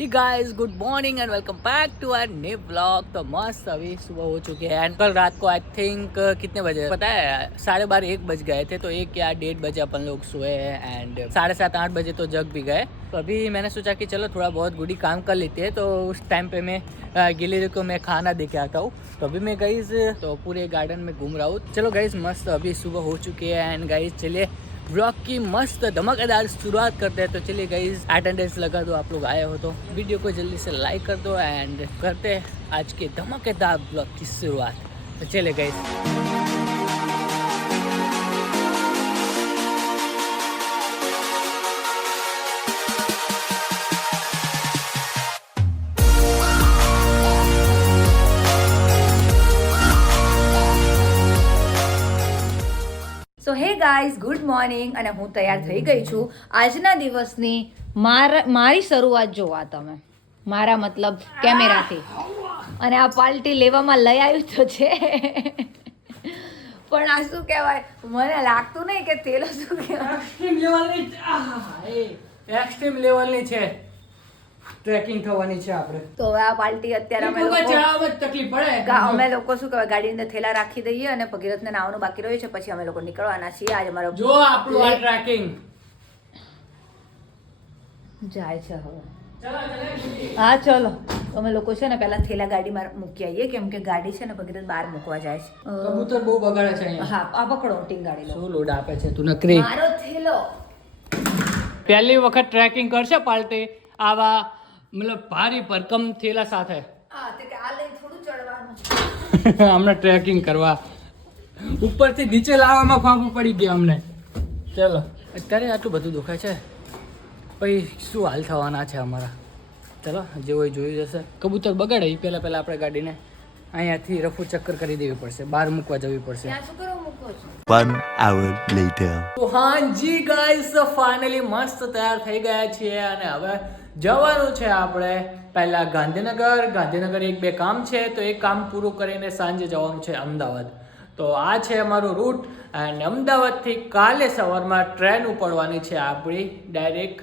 Hey guys, good morning and welcome back to our new vlog। तो मस्त अभी सुबह हो चुके हैं एंड कल रात को आई थिंक कितने बजे पता है 12:30-1 बज गए थे। तो 1 या 1:30 बजे अपन लोग सोए हैं एंड 7:30-8 बजे तो जग भी गए। तो अभी मैंने सोचा कि चलो थोड़ा बहुत गुडी काम कर लेते हैं। तो उस टाइम पे मैं गिलेरी को मैं खाना दे के आता हूँ। तो अभी मैं गाइज तो पूरे गार्डन में घूम रहा हूँ। चलो गाइज मस्त अभी सुबह हो चुकी है एंड गाइज चलिए ब्लॉग की मस्त धमाकेदार शुरुआत करते हैं। तो चलिए गाइज अटेंडेंस लगा दो, आप लोग आए हो तो वीडियो को जल्दी से लाइक कर दो एंड करते हैं आज के धमाकेदार ब्लॉग की शुरुआत। तो चलिए गाइज। સો હે ગાઈઝ ગુડ મોર્નિંગ અને હું તૈયાર થઈ ગઈ છું આજના દિવસની મારી શરૂઆત જોવા તમે મારા મતલબ કેમેરાથી અને આ પાર્ટી લેવામાં લઈ આવ્યું તો છે પણ આ શું કહેવાય મને લાગતું નહીં કે તેલો શું કહેવાય એક્સ્ટ્રીમ લેવલની છે ટ્રેકિંગ થવાની છે આપણે તો હવે આ પાર્ટી અત્યારે તકલીફ પડે અમે લોકો શું કહેવાય ગાડીની અંદર થેલા રાખી દઈએ અને ભગીરથને નાવાનું બાકી રહ્યું છે પછી અમે લોકો નીકળવાના છીએ આજે મારો જો આપણું આ ટ્રેકિંગ જાય છે હવે હા ચલો અમે લોકો છે ને પહેલા થેલા ગાડીમાં મૂકી આવીએ કેમ કે ગાડી છે ને ભગીરથ બહાર મૂકવા જાય છે કબૂતર બહુ બગાડે છે અહીંયા। હા આ પકડો ટીંગાડી લો શું લોડ આપે છે તું નકરી મારો થેલો પહેલી વખત ટ્રેકિંગ કરશે પાર્ટી આવા મતલબ ભારી ભરકમ થેલા સાથે હા તે કે આ લઈ થોડું ચડવાનું અમને ટ્રેકિંગ કરવા ઉપરથી નીચે લાવવામાં ફાંફું પડી ગયા અમને। ચલો અત્યારે આટલું બધું દુખાય છે પછી શું હાલ થવાના છે અમારા। ચલો જે હોય જોઈ જશે। કબૂતર બગાડે એ પહેલાં આપણે ગાડીને અહીંયાથી રફુ ચક્કર કરી દેવી પડશે, બહાર મૂકવા જવી પડશે। ત્યાં શું કરવા મૂકો છો 1 hour later. તો હા જી ગાઈસ ફાઇનલી મસ્ત તૈયાર થઈ ગયા છીએ અને હવે જવાનું છે આપણે પહેલા ગાંધીનગર 1-2 કામ છે તો એક કામ પૂરું કરીને સાંજે જવાનું છે અમદાવાદ। તો આ છે અમારું રૂટ અને અમદાવાદથી કાલે સવારમાં ટ્રેન ઉપડવાની છે આપણી ડાયરેક્ટ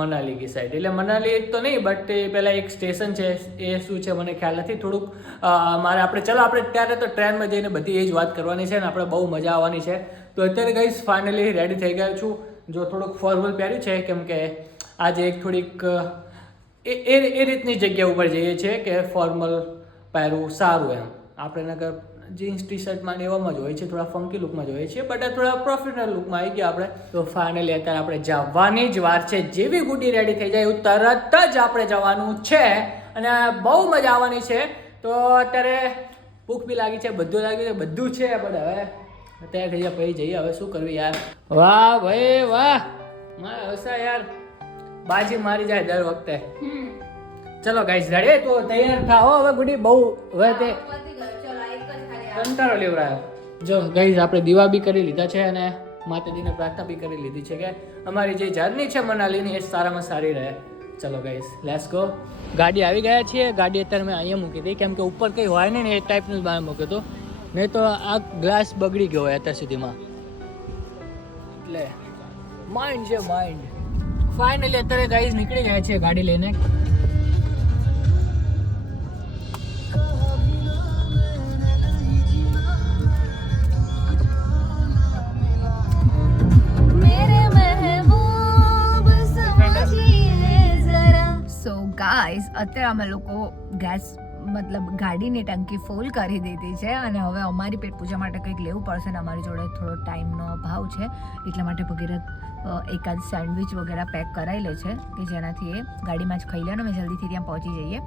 મનાલી કી સાઈડ। એટલે મનાલી તો નહીં બટ એ પહેલાં એક સ્ટેશન છે એ શું છે મને ખ્યાલ નથી થોડુંક આપણે ત્યારે તો ટ્રેનમાં જઈને બધી એ જ વાત કરવાની છે ને આપણે બહુ મજા આવવાની છે। તો અત્યારે ગાઈસ ફાઇનલી રેડી થઈ ગયો છું। જો થોડુંક ફોર્મલ પહેર્યું છે કેમ કે આજે એક થોડીક એ રીતની જગ્યા ઉપર જઈએ છીએ કે ફોર્મલ પહેરવું સારું એમ। આપણે નગર જીન્સ ટી શર્ટમાં એવામાં જ હોય છે, થોડા ફંકી લુકમાં જ હોય છે બટ થોડા પ્રોફેશનલ લુકમાં આવી ગયા આપણે। તો ફાઇનલી અત્યારે આપણે જવાની જ વાર છે। જેવી ગુડી રેડી થઈ જાય એવું તરત જ આપણે જવાનું છે અને બહુ મજા આવવાની છે। તો અત્યારે ભૂખ બી લાગી છે, બધું લાગ્યું છે, બધું છે પણ હવે તૈયાર થઈ જાય પછી જઈએ। હવે શું કરવી યાર। વાહ ભાઈ વાહ, મારા હસા યાર બાજી મારી જાય દર વખતે। ચલો ગાઈસ રેડી તો તૈયાર થાઓ હવે ગુડી બહુ હવે તે કંટાળો લેવડાયો। જો ગાઈસ આપણે દીવા બી કરી લીધા છે અને માતાજીને પ્રાર્થના બી કરી લીધી છે કે અમારી જે જર્ની છે મનાલીની એ સારામાં સારી રહે। ચલો ગાઈસ લેટ્સ ગો। ગાડી આવી ગયા છીએ। ગાડી અત્યારે મેં અહીંયા મૂકી હતી કેમ કે ઉપર કંઈ હોય નહીં ને એ ટાઈપનું જ બહાર મૂક્યો હતો, નહીં તો આ ગ્લાસ બગડી ગયો હોય અત્યાર સુધીમાં। એટલે માઇન્ડ છે માઇન્ડ। ફાઇનલી અત્યારે ગાઈસ નીકળી ગયા છે ગાડી લઈને। સો ગાઈઝ અત્યારે અમે લોકો ગેસ મતલબ ગાડીની ટંકી ફૂલ કરી દીધી છે અને હવે અમારી પેટ પૂજા માટે કંઈક લેવું પડશે ને અમારી જોડે થોડો ટાઈમનો અભાવ છે એટલા માટે ભગીરથ એકાદ સેન્ડવિચ વગેરે પેક કરાવી લે છે કે જેનાથી એ ગાડીમાં જ ખાઈ લે અને અમે જલ્દીથી ત્યાં પહોંચી જઈએ।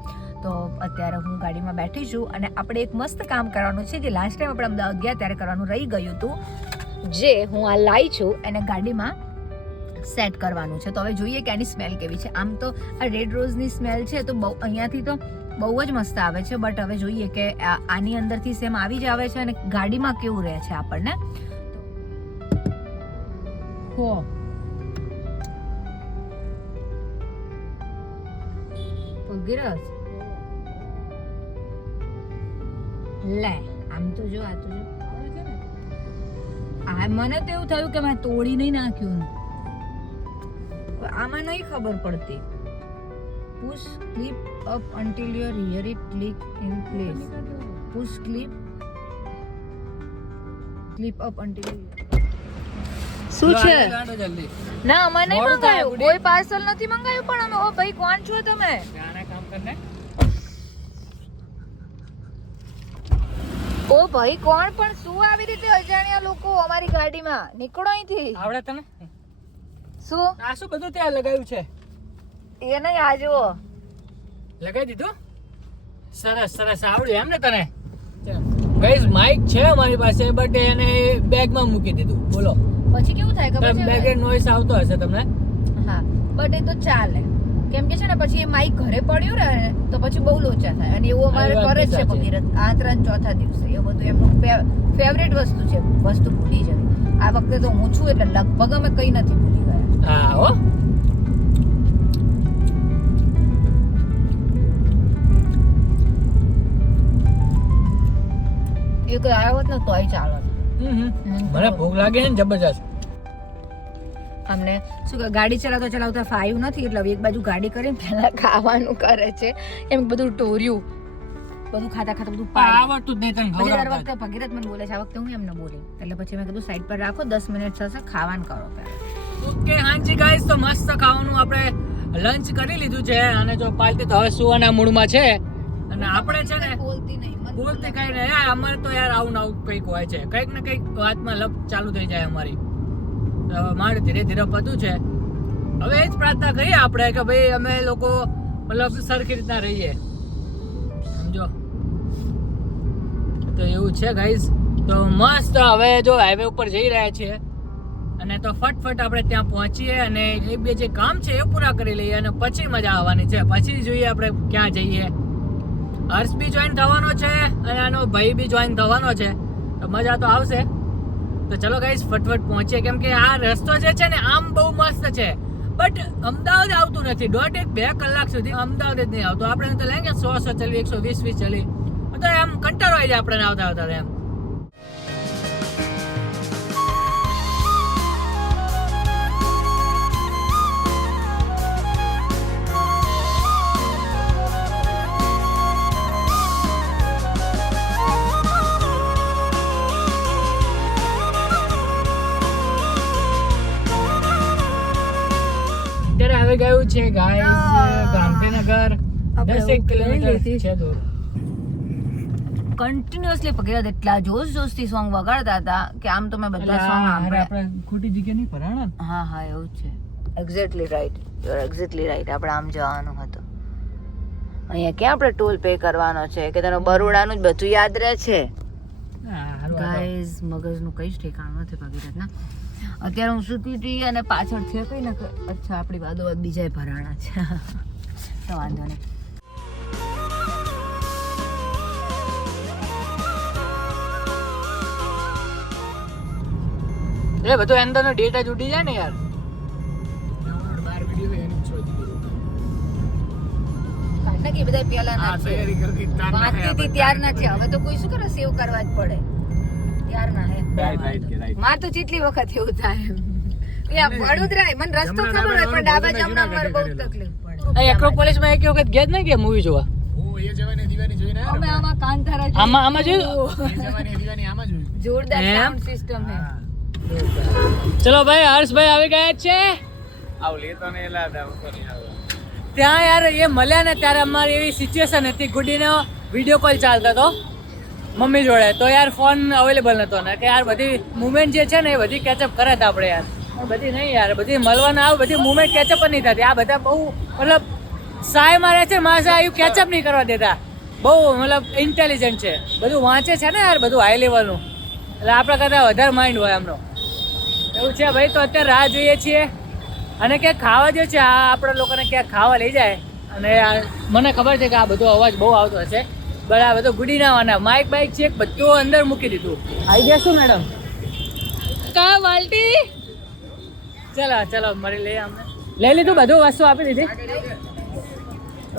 તો અત્યારે હું ગાડીમાં બેઠી છું અને આપણે એક મસ્ત કામ કરવાનું છે જે લાસ્ટ ટાઈમ આપણે અમદાવાદ ગયા ત્યારે કરવાનું રહી ગયું હતું, જે હું આ લાવી છું એને ગાડીમાં સેટ કરવાનું છે। તો હવે જોઈએ કે આની સ્મેલ કેવી છે। આમ તો આ રેડ રોઝની સ્મેલ છે તો બહુ અહીંયાથી તો બહુ જ મસ્ત આવે છે બટ હવે જોઈએ કે આની અંદરથી સેમ આવી જ આવે છે અને ગાડીમાં કેવું રહે છે આપણને। હો ભગીરથ લે આમ તો જો આ તો જો આ મને તો એવું થયું કે મેં તોડી નહીં નાખ્યું, આમાં નહીં ખબર પડતી। push clip up until you hear it click in place. Push clip up until you શું છે? જલ્દી ના અમે નહીં મોડું થાય, મંગાવ્યું, કોઈ પાર્સલ નથી મંગાવ્યું, પણ અમે ઓ ભાઈ કોણ છો તમે? ગાના કામ કરને ઓ ભાઈ કોણ પણ શું આવી રીતે અજાણ્યા લોકો અમારી ગાડીમાં? નીકળો અહીંથી. આવડે તને શું આ શું બધું ત્યાં લગાવ્યું છે? એ નહીં આ જુઓ. લગાવી દીધું? સરસ સરસ આવડ્યું એમ ને તને? ગાઈસ માઇક છે અમારી પાસે બટ એને બેગમાં મૂકી દીધું. બોલો પછી કેવું થાય ખબર છે? બેકગ્રાઉન્ડ નોઈસ આવતો હશે તમને. હા બટ એ તો ચાલે, કેમ કે છે ને પછી એ માઈક ઘરે પડ્યું રહે ને તો પછી બહુ લોચા થાય, અને એવું અમારે આ વાત કરે જ છે સાચી. ભગીરથ. આ 3-4થા દિવસે એ બધું એમનું ફેવરેટ વસ્તુ છે, વસ્તુ ભૂલી જવી. આ વખતે તો હું છું એટલે લગભગ અમે કઈ નથી ભૂલી ગયા. હા હો એ કોઈ આવ્યો હોત ને તોય ચાલો. મને ભૂખ લાગે છે ને જબરજસ્ત. અમને શું કે ગાડી ચલાવતા ચલાવતા ફાયું નથી, એટલે હવે એક બાજુ ગાડી કરીને પહેલા ખાવાનું કરે છે. એમ બધું ટોર્યું, બધું ખાતા ખાતા બધું પાડ્યું. આવડતું જ નહીં તને પછી દર ખવડાવતા. વખતે ભગીરથ મને બોલે છે, આ વખતે હું એમને બોલી, એટલે પછી મેં કીધું સાઈડ પર રાખો, 10 મિનિટ થશે, ખાવાનું કરો પહેલા. ઓકે હાજી ગાઈસ, તો મસ્ત ખાવાનું આપણે લંચ કરી લીધું છે, અને જો પાલતી તો હવે સુવાના મૂડમાં છે, અને આપણે છે ને બોલતી નહીં, બોલતે કઈ નહીં યાર. અમારે તો યાર આવું ને આવું કંઈક હોય છે, કંઈક ને કંઈક વાતમાં લપ ચાલુ થઈ જાય અમારી. તો હવે મારે ધીરે ધીરે પતું છે. હવે એ જ પ્રાર્થના કરીએ આપણે કે ભાઈ અમે લોકો મતલબ સરખી રીતના રહીએ, સમજો. તો એવું છે ગાઈઝ. તો મસ્ત હવે જો હાઈવે ઉપર જઈ રહ્યા છીએ, અને તો ફટફટ આપણે ત્યાં પહોંચીએ અને એ બે જે કામ છે એ પૂરા કરી લઈએ, અને પછી મજા આવવાની છે. પછી જોઈએ આપણે ક્યાં જઈએ. હર્ષ બી જોઈન થવાનો છે અને આનો ભાઈ બી જોઈન થવાનો છે, તો મજા તો આવશે. તો ચલો ગાઈસ ફટફટ પહોંચીએ, કેમ કે આ રસ્તો જે છે ને આમ બહુ મસ્ત છે, બટ અમદાવાદ આવતું નથી. 1.5-2 કલાક સુધી અમદાવાદ જ નહીં આવતું. આપણે તો લાગે 100 ચલી 120 ચલી, તો એમ કંટાળો આવી જાય આપણે આવતા આવતા એમ. અત્યારે આવી ગયું છે ગાઈસ ગાંધીનગર, 10 કિલોમીટર છે દૂર. કન્ટિન્યુઅસલી ભગીરથ એટલા જોશથી સોંગ વગાડતા હતા કે આમ તો મેં બધા સોંગ આપણે ખોટી જગ્યા નહીં ભરાણા ને. હા એવું જ છે. Exactly right, you are exactly right. આપણે આમ જવાનું હતું. અહીંયા ક્યાં આપણે ટોલ પે કરવાનો છે કે તને બરોડાનું જ બધું યાદ રહે છે? ગાઈઝ મગજનું કઈ જ ઠેકાણું નથી ભગીરથના. અત્યારે હું સૂતી હતી અને પાછળ છે કઈ ને અચ્છા આપણી બાદોબાદ બીજાય ભરાણા છે. તો વાંધો નહીં. એ બધું અંદરનો ડેટા જ ઉડી જાય ને યાર. કાઢને કે બધા પહેલાના છે. વાંચતી હતી ત્યારના છે, હવે તો કોઈ શું કરે, સેવ કરવા જ પડે. ત્યારના હે. માર તો કેટલી વખત એવું થાય. વડોદરા મને રસ્તો ખબર હોય પણ ડાબા જમણા મારે બહુ તકલીફ પડે. એક્રોપોલિસ માં એક વખત ગયા જ નહીં કે મૂવી જોવા? અમે આમાં કાંતારા આમાં જોયું. જોરદાર સાઉન્ડ સિસ્ટમ હે. ચલો ભાઈ હર્ષભાઈ આવી ગયા છે. ત્યાં યાર એ મળ્યા ને ત્યારે અમારી એવી સિચ્યુએશન હતી, ગુડીનો વિડીયો કોલ ચાલતો હતો મમ્મી જોડે, તો યાર ફોન અવેલેબલ નતો ને કે યાર બધી મુવમેન્ટ જે છે ને એ બધી કેચઅપ કરે હતા આપણે યાર. બધી નહીં યાર, બધી મળવાના આવે, બધી મુવમેન્ટ કેચઅપ જ નહીં થતી. આ બધા બહુ મતલબ સાય મારે છે, મારે આયું કેચઅપ નહીં કરવા દેતા. બહુ મતલબ ઇન્ટેલિજન્ટ છે, બધું વાંચે છે ને યાર, બધું હાઈ લેવલનું, એટલે આપણા કરતાં વધારે માઇન્ડ હોય એમનો. એવું છે ભાઈ. તો અત્યારે રાહ જોઈએ છીએ, અને ક્યાંક ખાવા જે છે, આ આપણા લોકોને ક્યાંક ખાવા લઈ જાય. અને મને ખબર છે કે આ બધો અવાજ બહુ આવતો હશે, બટ આ બધું ગુડી નાવાના માઇક બાઇક છે બધું અંદર મૂકી દીધું. આવી ગયા શું મેડમ? કા વાલટી? ચલો મળી લઈએ. અમને લઈ લીધું, બધું વસ્તુ આપી દીધી.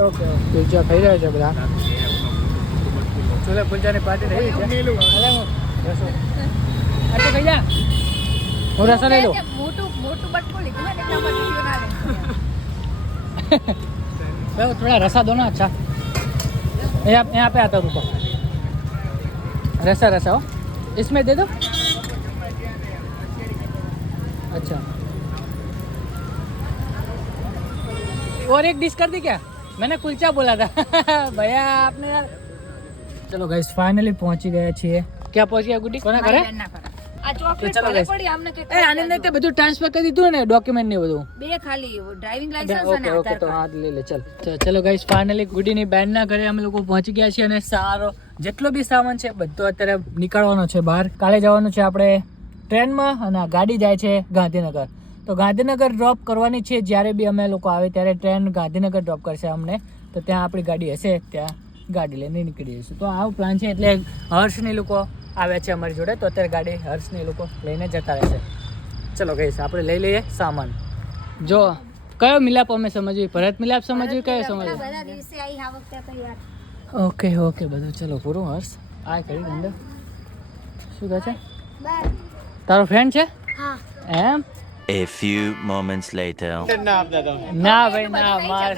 ઓકે કુલચા ખાઈ રહ્યા છે બધા. ચોલે કુલચાની પાર્ટી રહી છે. તો કઈ જા હું રસો લઈ લઉં. મોટું બટકું લીધું ને એટલામાં વિડિયો ના લે. तो थोड़ा रसा दो ना अच्छा यहाँ पे आता रुको रसा रसा हो इसमें दे दो अच्छा और एक डिश कर दी क्या मैंने कुलचा बोला था भैया आपने यार चलो गाइस फाइनली पहुंची गए છીએ क्या पहुंच ગયા ગુડી કોના ઘરે આ ચોકલેટ ચાલો ભલે guys. પડી આમને કે એ આનંદ તે બધું ટ્રાન્સફર કરી દીધું ને ડોક્યુમેન્ટ ને બધું બે ખાલી ડ્રાઇવિંગ લાયસન્સ અને ઓકે આધાર તો કાર્ડ હા લઈ લે ચાલ તો ચલો ગાઈસ ફાઇનલી ગુડીની બેનના ઘરે અમે લોકો પહોંચી ગયા છીએ અને સારો જેટલો બી સામાન છે બધો અત્યારે નીકળવાનો છે બહાર કાલે જવાનું છે આપણે ટ્રેનમાં અને આ ગાડી જાય છે ગાંધીનગર તો ગાંધીનગર ડ્રોપ કરવાની છે જ્યારે બી અમે લોકો આવે ત્યારે ટ્રેન ગાંધીનગર ડ્રોપ કરશે અમને તો ત્યાં આપણી ગાડી હશે ત્યાં ગાડી લઈને નીકળી જઈશું તો આવો પ્લાન છે એટલે હર્ષની લોકો આવ્યા છે અમારી જોડે તો અત્યારે ગાડી હર્ષની લોકો લઈને જતા રહેશે ચલો ગઈશ આપણે લઈ લઈએ સામાન જો કયો મિલાપ અમે સમજવી ભરત મિલાપ સમજવી કયો સમજવી બધા દિવસે આઈ આ વખતે તો યાર ઓકે ઓકે બધું ચલો પૂરું હર્ષ આ કરી અંદર શું કહે છે તારો ફ્રેન્ડ છે હા એમ A few moments later. ના ભાઈ ના માર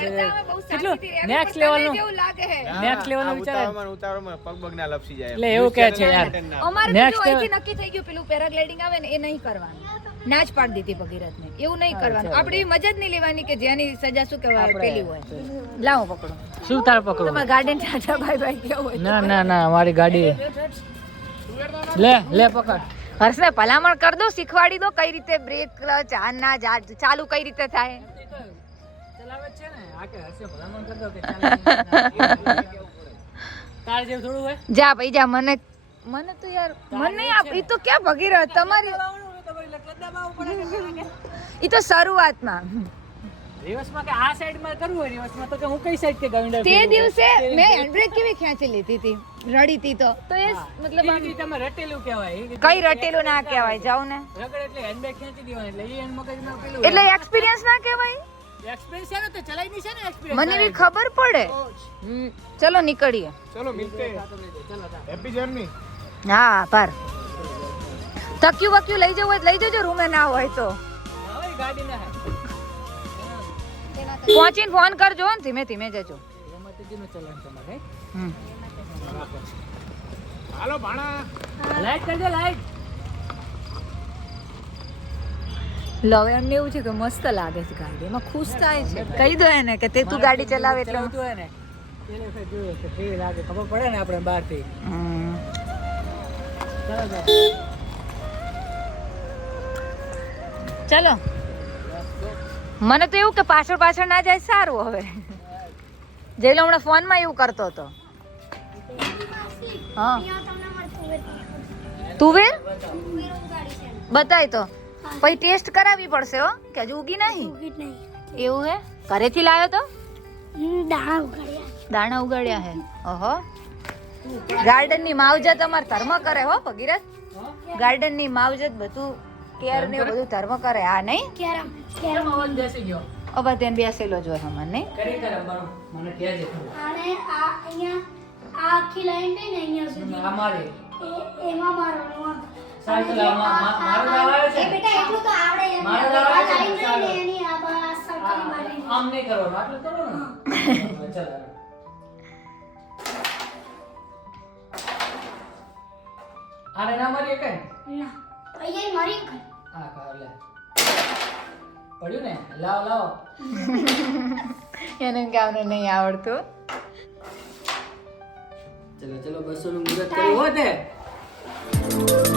કેટલું નેક્સ્ટ લેવલ નું જેવું લાગે છે નેક્સ્ટ લેવલ નું વિચાર ઉતારોમાં પગ બગના લપસી જાય એટલે એવું કહે છે યાર અમારે Next તો અહીંથી નક્કી થઈ ગયું પેલું પેરાગ્લાઇડિંગ આવે ને એ નહીં કરવાનું ના જ પાડી દીધી ભગીરથને એવું નહીં કરવાનું આપણે એવી મજા જ નહીં લેવાની કે જેની સજા શું કહેવાય પેલી હોય લાવો પકડો શું તાર પકડો તમારે ગાર્ડન ટાટા બાય બાય કેવું હોય ના ના ના અમારી ગાડી લે લે પકડ હર્ષને ભલામણ કર દો શીખવાડી દો કઈ રીતે બ્રેક ક્લચ આ ના ચાલુ કઈ રીતે થાય ચલાવે છે ને આ કે હશે ભલામણ કર દો કે તાર જેવું થોડું હોય જા ભાઈ જા મને તો યાર મને ઈ તો ક્યાં ભગીરથ તમારી ઈ તો શરૂઆતમાં રિવર્સમાં કે આ સાઈડમાં કરવું હોય રિવર્સમાં તો કે હું કઈ સાઈડ કે ગાંડા તે દિવસે મેં હેન્ડબ્રેક કેવી ખેંચી લીધી હતી રડી હતી તો એ મતલબ આમ તમે રટેલું કહેવાય કઈ રટેલું ના કહેવાય જાવ ને રગડ એટલે હેન્ડબેગ ખેંચી દેવાની એટલે એ એન્ડ મગજમાં પેલું એટલે એક્સપિરિયન્સ ના કહેવાય એક્સપિરિયન્સ છે ને તો ચલાઈ નહીં છે ને એક્સપિરિયન્સ મને બી ખબર પડે ચલો નીકળીએ ચલો મિલતે હેપી જર્ની હા પર તક્યું વક્યું લઈ જવું હોય તો લઈ જજો રૂમે ના હોય તો હવે ગાડી ના હે પહોંચીને ફોન કરજો ને ધીમે ધીમે જજો એમાં તો જીનો ચલાન તમારે હાલો ભાણા લાઈટ કરજો લાઈટ લવેન એવું છે કે મસ્ત લાગે છે ગાડી એમાં ખુશ થાય છે કહી દો એને કે તે તું ગાડી ચલાવે એટલે ચલાવતું હોય ને પેલે ફેર જોયું કે કેવી લાગે ખબર પડે ને આપણે બહારથી ચલો મને તો એવું કે પાછળ પાછળ ના જાય સારું હવે જેલો હમણાં ફોનમાં એવું કરતો હતો હા તુવેર બતાય તો પછી ટેસ્ટ કરાવવી પડશે હો કે હજુ ઉગી નહીં એવું હે ઘરેથી લાવ્યો તો દાણા ઉગાડ્યા હે ઓહો ગાર્ડન ની માવજત અમાર ધર્મ કરે હો ભગીરથ ગાર્ડન ની માવજત બધું કેર ને બધું ધર્મ કરે આ નહીં કેમ અવાજ બેસી ગયો અબા તેન બેસેલો જો હમણ નહીં કરી કરે બરો મને કહેજે અને આ અહીંયા આ આખી લાઈન ને અહીંયા સુધી આ મારે એમાં મારવાનું સાયકલ મારો દાવ આવે છે બેટા એટલું તો આવડે એમ મારો દાવ આ આવે છે લાઈન ને એની આ બસ સરકારી મારી આમ નહીં કરવાનું આટલું કરો ને ચાલ આને ના મારી એક ના અહીંયા મારી હા કર લે પડ્યું ને લાવ લાવ એને કે આવને નહીં આવડતું ચલો ચલો 200 નું મુહૂર્ત કર્યું હોત